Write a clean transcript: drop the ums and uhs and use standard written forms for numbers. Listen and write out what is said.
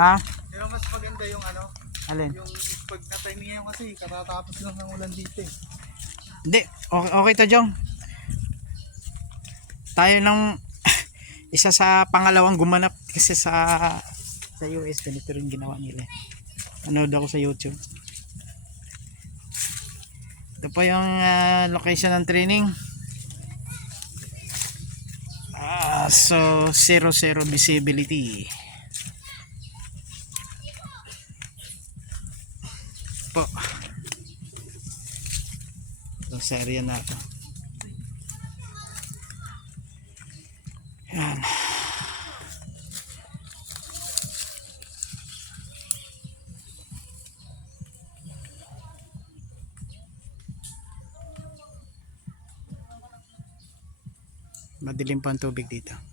Ha? Pero mas maganda yung ano, Alin? yung pag na-timing ngayon kasi katatapos lang ng ulan dito eh. Hindi, okay, okay to Jong. Tayo lang isa sa pangalawang gumanap kasi sa US ganito rin ginawa nila. Nanood ako sa YouTube. Ito po yung location ng training. So 0 visibility po. So sa area na ito. Yan. Madilim pa ang tubig dito.